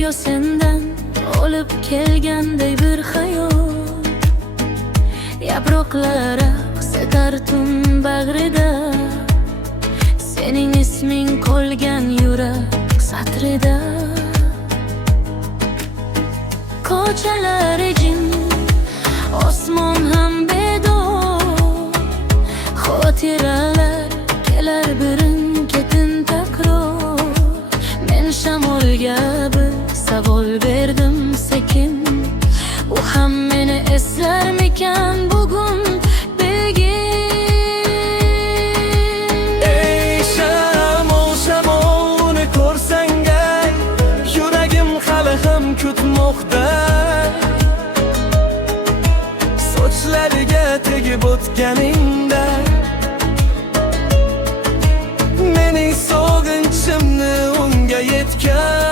go'yo sendan olib kelganday bir hayol. Yaproqlar setar tun bag'rida, sening isming qolgan yurak satrida. Ko'chalar jim, osmon ham bedor, xotiralar kelar birin-ketin takror. Men shamolga bir savol berdim sekin, u ham meni eslarmikan bugun bilgin. Ey shamol, shamol, uni ko'rsang ay, yuragim hali ham kutmoqda. Sochlariga tegib o'tganingda mening sog'inchimni unga yetgan.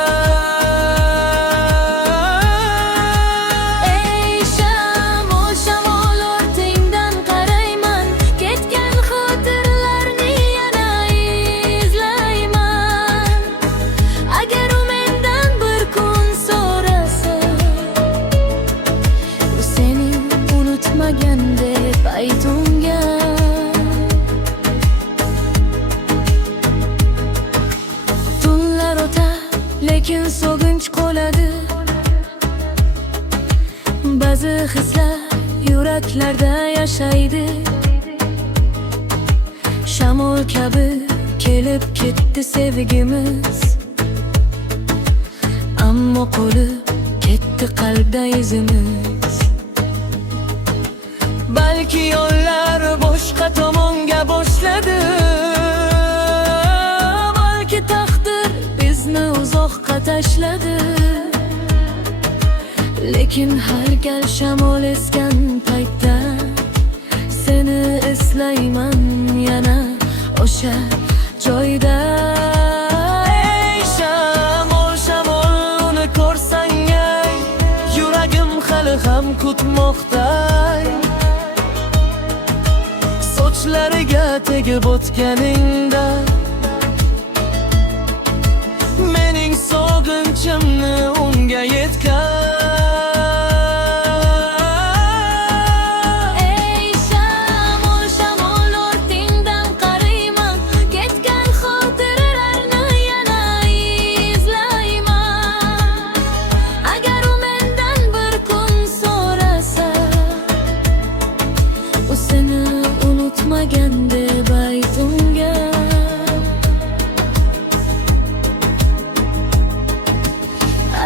Tunlar o'tar, lekin sog'inch qoladi. Ba'zi hislar yuraklarda yashaydi. Shamol kabi kelib ketdi sevgimiz, ammo qolib ketdi qalbda izimiz. Balki yo'llar boshqa tomonga boshladi, balki taqdir bizni uzoqqa tashladi. Lekin har gal shamol esgan paytda seni eslayman yana o'sha joyda. ey shamol, shamol, uni ko'rsang ay, yuragim hali ham kutmoqda. Sochlariga tegib o'tganingda mening sog'inchimni unga yetgan. Ey shamol, shamol, ortingdan qarayman, ketgan xotiralarni yana izlayman. Agar u mendan bir kun so'rasa, u seni unutmagan deb aytunga.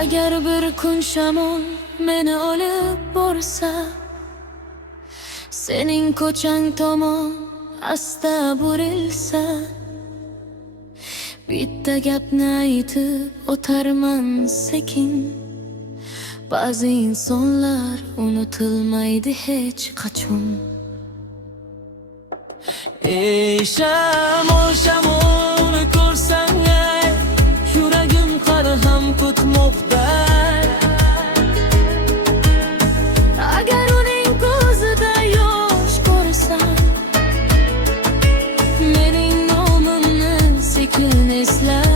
Agar bir kun shamol meni olib borsa, sening ko'chang tomon asta burilsa, bitta gapni aytib o'tarman sekin. Ba'zi insonlar unutilmaydi hech qachon. Ey shamol, shamol, uni ko'rsang ay, yuragim hali ham kutmoqda. Agar uning ko'zida yosh ko'rsam, mening nomimni sekin eslar.